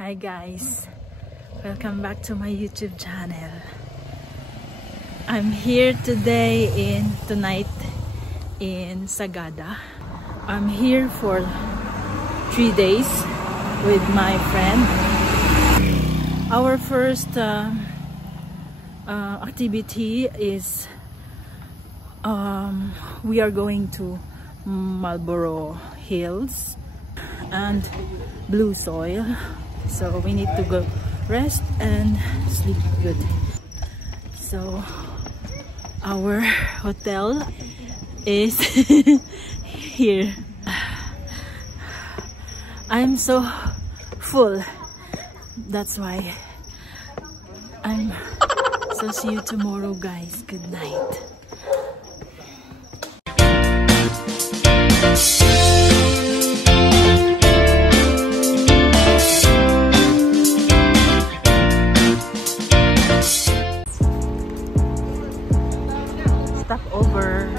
Hi guys, welcome back to my YouTube channel. I'm here tonight in Sagada. I'm here for 3 days with my friend. Our first activity is we are going to Marlborough Hills and Blue Soil, so we need to go rest and sleep good. So our hotel is here. I'm so full, that's why so see you tomorrow guys. Good night. Stop over.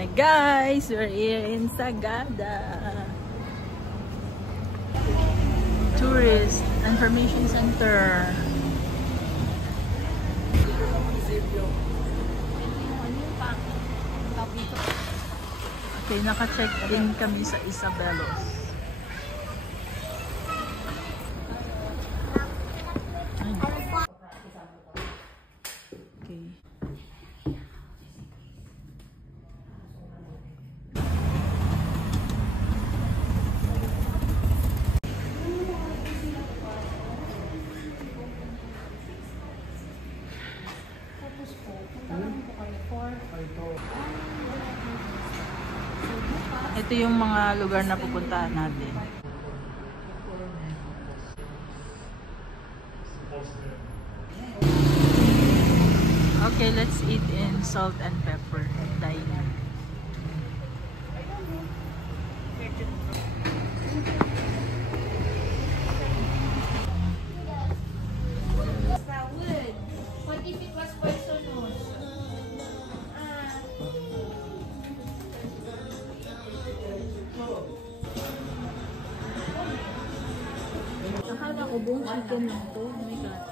Hi guys, we're here in Sagada. Tourist Information Center. Okay, naka-check in kami sa Isabelos. Okay. Ito yung mga lugar na pupuntahan natin. Okay, let's eat in Salt and Pepper Diner. What if it was poisonous? Akala ko buong chicken lang to. Oh my God.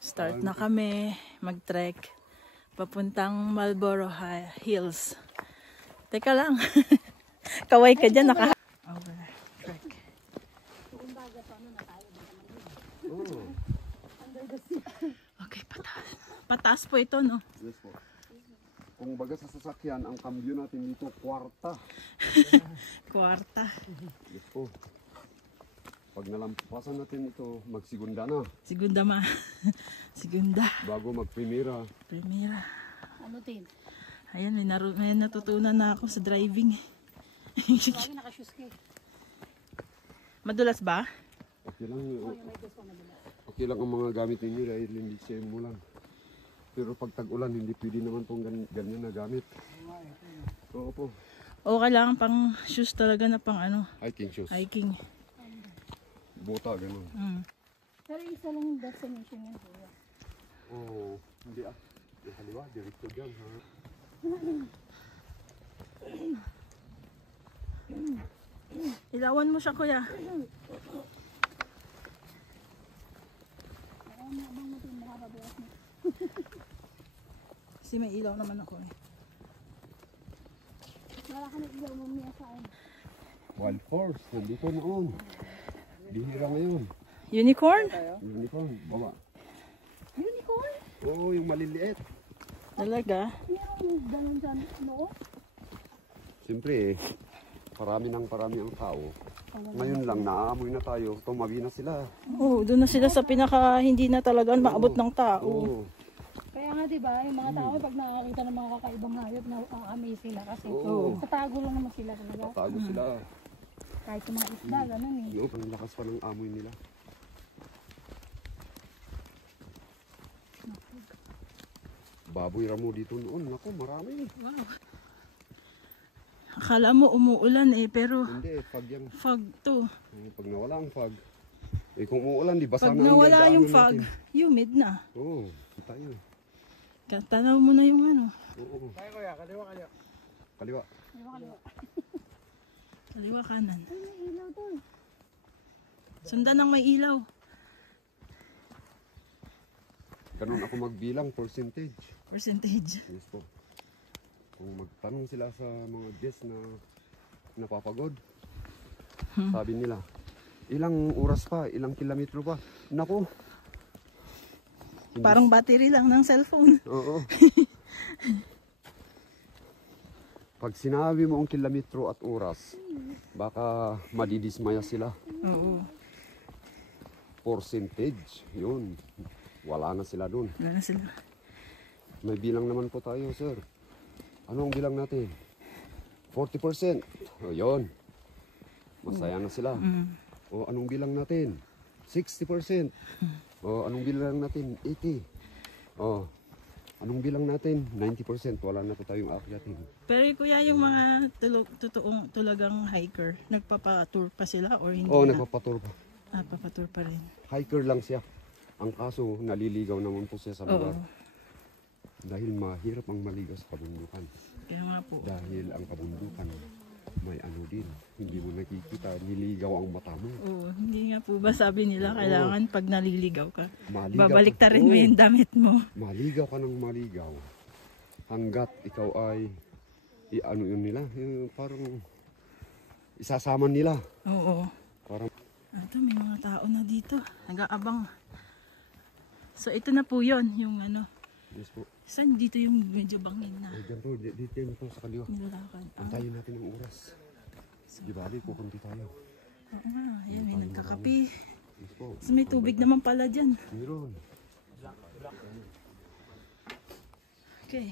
Start na kami mag-trek papuntang Marlborough Hills. Teka lang. Kaway ka dyan. Over trek. Okay, pataas po ito, no? Yes po. Kung baga sa sasakyan, ang kambyo natin dito, kwarta. Kwarta. Yes po. Pag nalampasan natin ito, magsigunda na. Segunda ma. Segunda. Bago magprimera. Primera. Ano din? Ayan, may natutunan na ako sa driving. Lagi naka-shoes ka. Madulas ba? Okay lang. Okay lang ang mga gamit ninyo dahil hindi siya mulan. Pero pag tag-ulan, hindi pwede naman pong ganyan na gamit. Oo po. O kailangan pang shoes talaga na pang ano? Hiking shoes. Hiking. Bota, gano'n. Pero isa lang yung destination niya. Oo. Hindi ah. Yung kaliwa, direkto dyan. Ha? Ilawan mo siya, kuya. nakabukas na. Kasi may ilaw naman ako eh. Wala ka nag-ilaw mamaya sa akin. Wild horse, nandito noon. Bihira ngayon. Unicorn? Unicorn, baba. Unicorn? Oo, yung maliliit. Talaga? Yung ganun dyan, no? Siyempre parami ang tao. Ngayon lang, naaamoy na tayo. Tumabi na sila. Oo, doon na sila sa pinaka hindi na talaga maabot ng tao. Oo. Kaya nga diba, yung mga tao pag nakakita ng mga kakaibang hayop, na-amaze sila kasi Oo. tatago lang naman sila talaga. Tago sila. Kahit yung mga isda, ganun eh. Yung ang lakas pa ng amoy nila. Baboy ramo dito noon. Naku, marami. Akala mo umuulan eh, pero Hindi, fog yan. fog to. Pag nawala ang fog, kung uulan, di basa Pag na ang nawala dadaanan yung fog, natin. humid na. Oo, tayo. Tanaw mo na yung ano. Oo. Kaliwa. Kaliwa. Kaliwa. Kaliwa kanan. Ay, may ilaw to. Sundan ng may ilaw. Ganun ako magbilang, percentage. Percentage. Yes po. Kung magtanong sila sa mga guests na napapagod, sabi nila, ilang oras pa, ilang kilometro pa. Naku. Parang battery lang ng cellphone. Oo. Pag sinabi mo ang kilometro at oras, baka madidismaya sila. Oo. Percentage, yun. Wala na sila dun. Wala na sila. May bilang naman po tayo, sir. Ano ang bilang natin? 40%. O, yun. Masaya na sila. O, anong bilang natin? 60%. O, anong bilang natin? 80. O, anong bilang natin? 90%. Wala na po tayong akyatin. Pero kuya, yung mga totoong tulagang hiker, nagpapa-tour pa sila or hindi O, na? nagpapatur pa. Ah, papatour pa rin. Hiker lang siya. Ang kaso, naliligaw naman po siya sa Oo. lugar. Dahil mahirap ang maligaw sa kabundukan. Kaya nga po. Dahil ang kabundukan, may ano din. Hindi mo nakikita, niligaw ang mata mo. Oo, hindi nga po ba sabi nila kailangan pag naliligaw ka, Maligaw babalik ka. ta rin mo Oo. yung damit mo. Maligaw ka ng maligaw. Hanggat ikaw ay, ano yun nila, yung parang isasama nila. Oo. Parang, Ito, may mga tao na dito. Nag-aabang. So, ito na po yon yung ano. yes po. Saan dito yung medyo bangin na Diyan po, dito yun po sa kaliwa. nilalakad? Antayin natin ang oras. Di bali, pupunti tayo. Oo nga, yan, may nagkakapi. Yes po. So, may tubig naman pala dyan. Meron. Okay.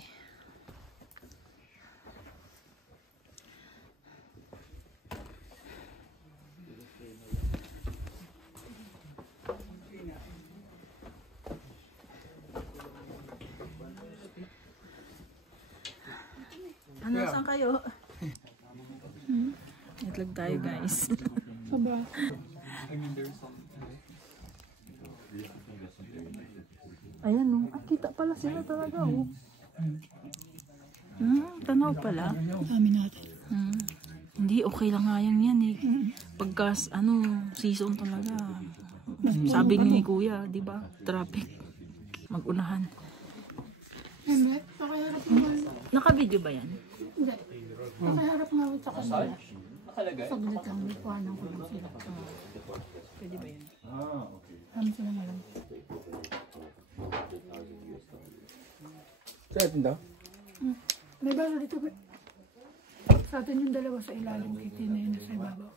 Ano, saan kayo? Itlog tayo, guys. Aba. Ayan, no. Ah, kita pala sila talaga, oh. Tanaw pala. Dami natin. Hindi, okay lang nga yan eh. Pagkas, season talaga. Sabi ni Kuya, di ba? Traffic. Mag-unahan. Mehmet, pakiharap naman. Naka-video ba yan? Hindi. Pakiharap nga sa kanila. Saglit lang, ikuhanan ko lang sila. Pwede ba yan? Kami sila na lang. Sa atin daw? May balo dito. Sa atin yung dalawa sa ilalim, kiti na yun sa ibabaw.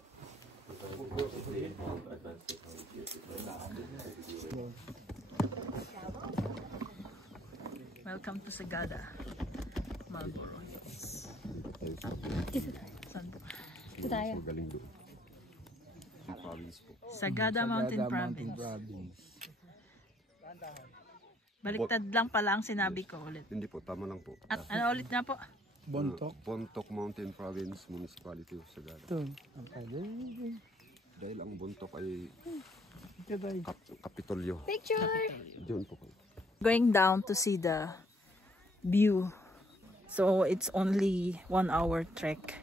Welcome to Sagada. Marlboro Hills. Dito tayo. Saan po? Dito tayo. Magaling doon. Ang province po. Sagada Mountain Province. Baliktad lang pala ang sinabi ko ulit. Hindi po, tama lang po. At ano ulit na po? Bontok. Bontoc Mountain Province, Municipality of Sagada. Ito. Okay. Dahil ang Bontoc ay Ito tayo. Kapitolyo. Picture! Diyon po kayo. Going down to see the view. So it's only 1 hour trek.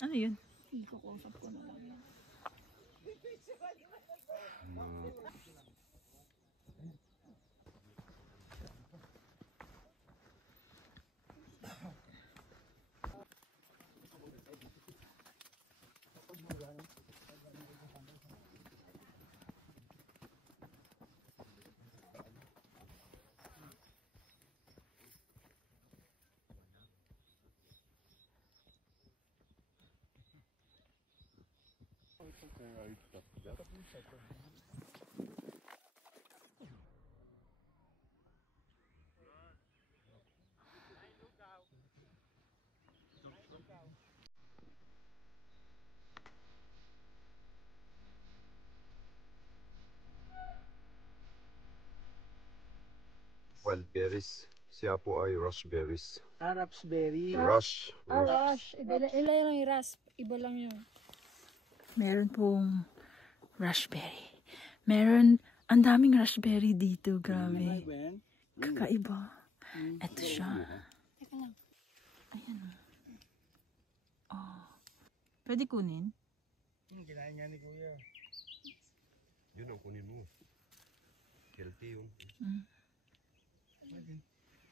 Ano yun? Ikukusap ko na lang yan. Wild berries. Siya po ay raspberries. Raspberry. Rush. Rush. Iba lang yung rasp. Iba lang yun. Meron pong raspberry. Meron, ang daming raspberry dito, grabe. Ben? Kakaiba. Ito siya. Teka lang. Ayan o. Oh. Pwede kunin? Kinain niya ni Kuya. Yun ang kunin mo. Healthy yun.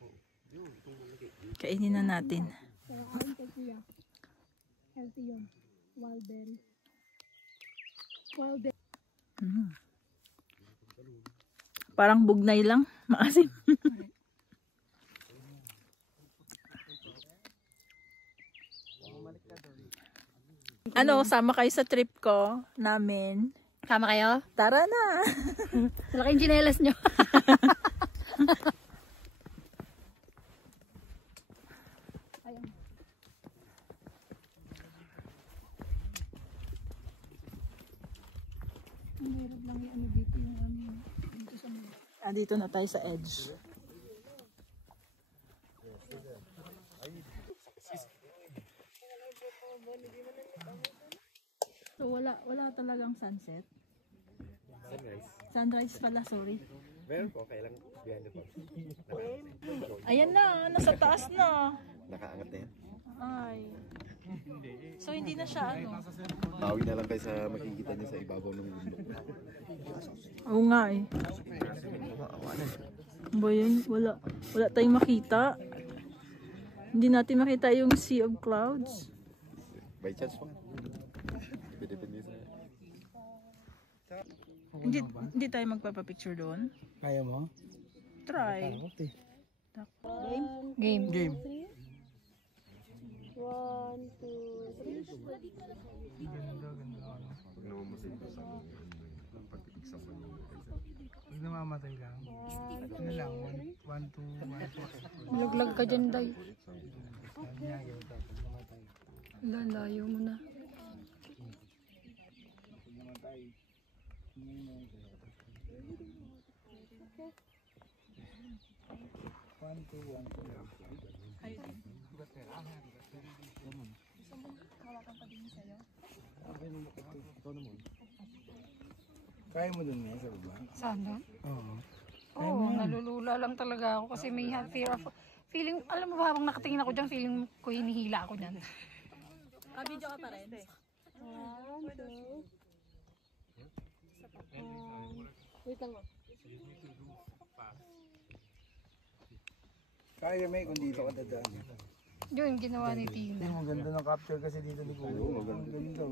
Oh, yun, itong malaki. Kainin na natin. Kaya kain kay Kuya. Healthy yun. Wild berry. Wild berry. Parang bugnay lang. Maasim. Ano, sama kayo sa trip ko namin. Kama kayo? Tara na! Malaking chinelas nyo. Ayan. Ang hirap lang yung ano dito yung dito sa mga. Dito na tayo sa edge. So wala talagang sunset. Sunrise pala, sorry. Meron po, kailang behind the pump. Ayan na, nasa taas na. Nakaangat na yan. Ay. So hindi na siya ano. Tawid na lang kayo sa makikita niyo sa ibabaw ng mundo. Oo nga eh. Ba yun? Wala tayong makita. Hindi natin makita yung sea of clouds. By chance po. Depende sa... Hindi tayo magpapapicture doon. Kaya mo? Try. Takot eh. Game. Game. 1, 2, 3. Ganda. Pag namamasay ko sa ng pagtipig sa buwan. Pag namamatay lang. Ano lang, 1, 2, 1, 2. Laglag ka dyan, Day. Sabi niya, ganito. Pag namatay. Layo mo na. Pag namatay. One, two, one, two. Kaya mo dun ngayon sa baba? Saan doon? Oo. Oo, nalulula lang talaga ako kasi may fear of... Feeling, alam mo ba habang nakatingin ako dyan, feeling ko hinihila ako dyan. Kabidyo ka pa rin. Wait lang mo. Kaya may kung dito ka dadaan. Yun, ginawa ni Tina. Ang ganda ng capture kasi dito ni Kuya. Ang ganda.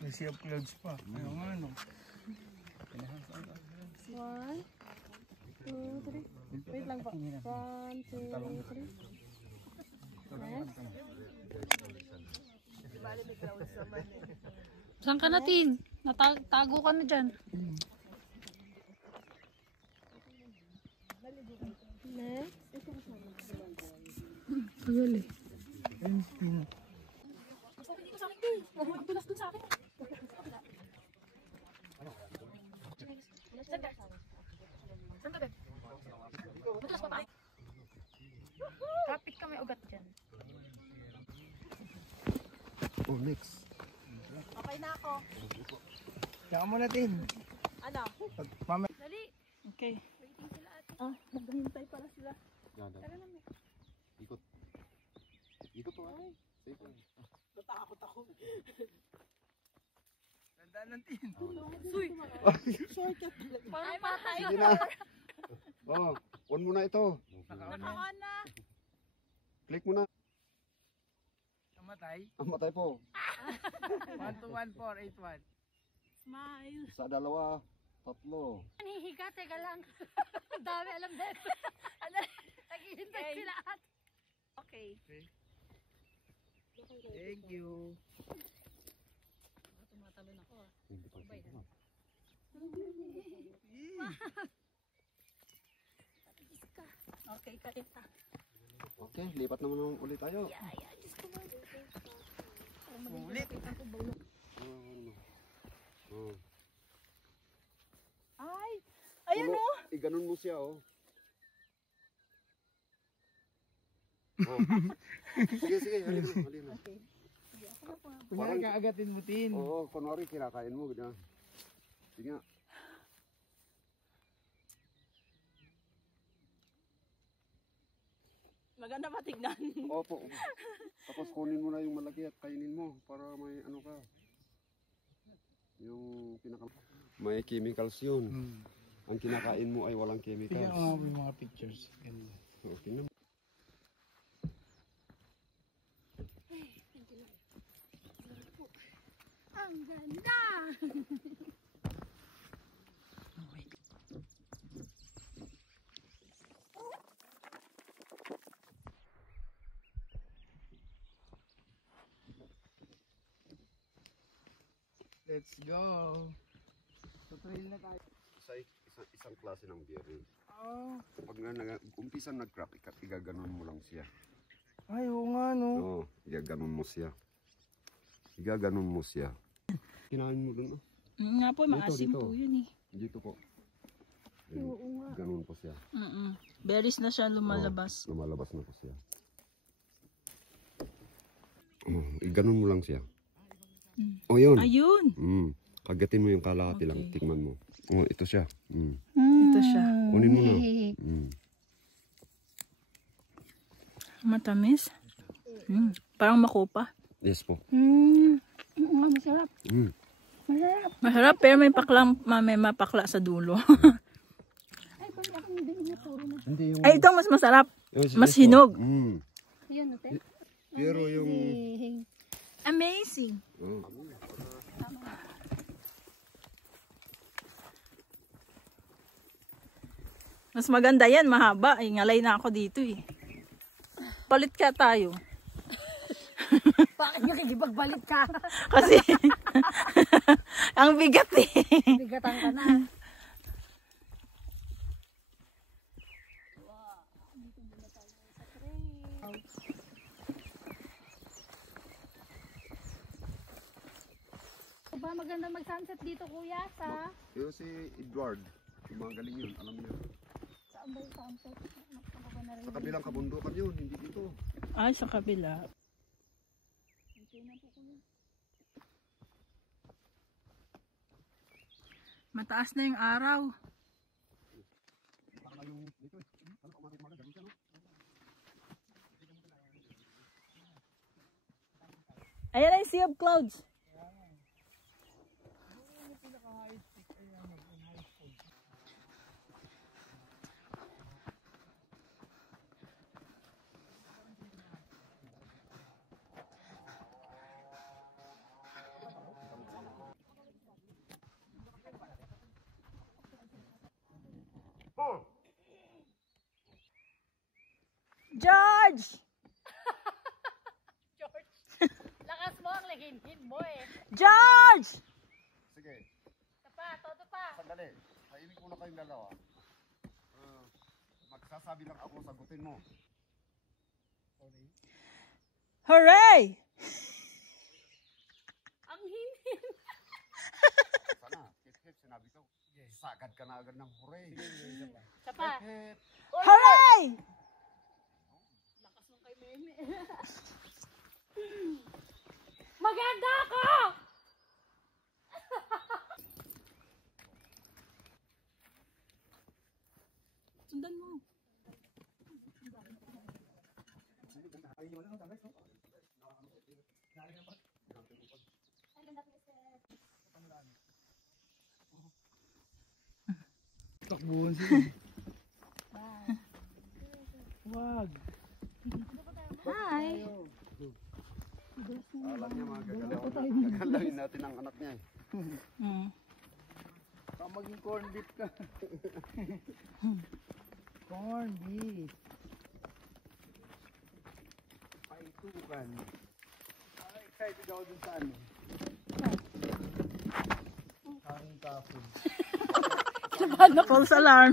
May sea of clouds pa. Ano nga no? 1, 2, 3. Wait lang po. 1, 2, 3. Saan ka natin? Natago ka na dyan. Next. Tagal eh. Ayun, Pino. Tulas dun sa akin. Saan ka, Beb? Matulas pa tayo. Kapit ka, may ugat dyan. Oh, next. Okay na ako. Saka mo natin. Ano? Dali. Okay. Naghihintay pala sila. Ikot. Ikot pa. Sige. Natakot ako. Tandaan ng tin. Parang patay. Sige na. Oh, on mo na ito. Naka-on na. Click mo na. Namatay. Matay po. 121481. Smile. Isa, dalawa, tatlo. Hinihiga, teka lang. Ang dami alam din. Naghihintay sila at. Okay. Thank you. Tumatalon ako ah. Hindi pa. Okay, kalita. Okay, lipat naman ulit tayo. Ulit. Oh. Ay! Ayan Tulo, oh! iganon mo siya, oh. Oh. Sige, sige, halina, halina. Kunyari kaagatin mo tin. Oo, kunwari kinakain mo, ganyan. Sige nga. Maganda pa tignan. Opo. Tapos kunin mo na yung malaki at kainin mo para may ano ka. Yung pinaka... May chemicals yun. Ang kinakain mo ay walang chemicals. Tingnan mo yung mga pictures. Ganda. Okay na. Ang ganda! Let's go. Tutrail na tayo. Isang klase ng bearing. Oh. Pag umpisa nag-crack, igaganon mo lang siya. Ay, oo nga no. Oo, igaganon mo siya. Igaganon mo siya. Kinain mo dun, oh. Nga po, maasim Dito. po yun eh. Dito po. Ganon po siya. Berries na siya lumalabas. Lumalabas na po siya. Iganon mo lang siya. O yun. Ayun! Kagatin mo yung kalahati lang. Okay. Tikman mo. Oh, ito siya. Ito siya. Kunin mo na. Matamis. Parang makopa. Yes po. Masarap. Masarap. Masarap pero may paklang, may mapakla sa dulo. Ay, kung ako hindi tinuturo na. Hindi yung... Ay, ito mas masarap. Mas hinog. Yan, ate. Pero yung... Amazing. Mas maganda yan, mahaba. Ay, ngalay na ako dito eh. Palit ka tayo. Bakit nakikipagbalit ka? Kasi, ang bigat eh. Bigatan ka na. Ba maganda mag-sunset dito kuya sa Yung si Edward. Magaling yun. Alam niya. saan ba yung sunset? Sa kabilang kabundukan yun. Hindi dito. Ay, sa kabila. Mataas na yung araw. Ayan ay Sea of Clouds. George! George. Lakas mo ang leginhin mo eh. George! Sige. Todo pa. Sandali. Kainin ko na kayong dalawa. Magsasabi lang ako, sagutin mo. Hooray! Ang hinin. Sana. Hip-hip, sinabi ko. Sagad ka na agad ng hooray. Isa pa. Hip. Hooray! Lakas mo kay Meme. Maganda ka! Sundan mo. Takbuhan sila. Wag. Hi! Alam niya mga gagalawin natin ang anak niya eh. Mm. Baka maging corn beef ka. Corn beef. Paitukan. Excited ako dun sa ano. Hanging kapon. False alarm.